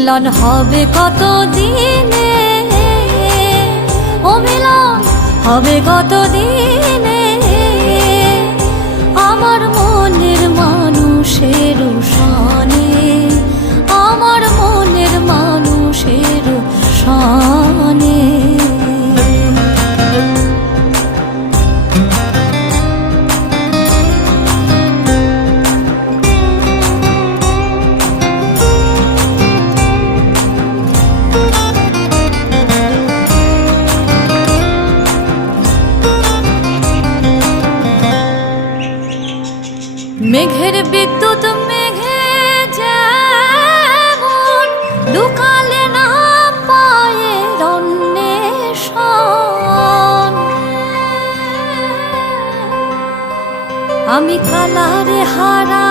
মিলন হবে কত দিনে, ও মিলন হবে কত দিনে, আমার মনের মানুষের সনে, আমার মনের মানুষের সনে। মেঘের বিদ্যুৎ মেঘে যেমন লুকালে না পায়ের অন্বেষণ, আমি কালারে হারা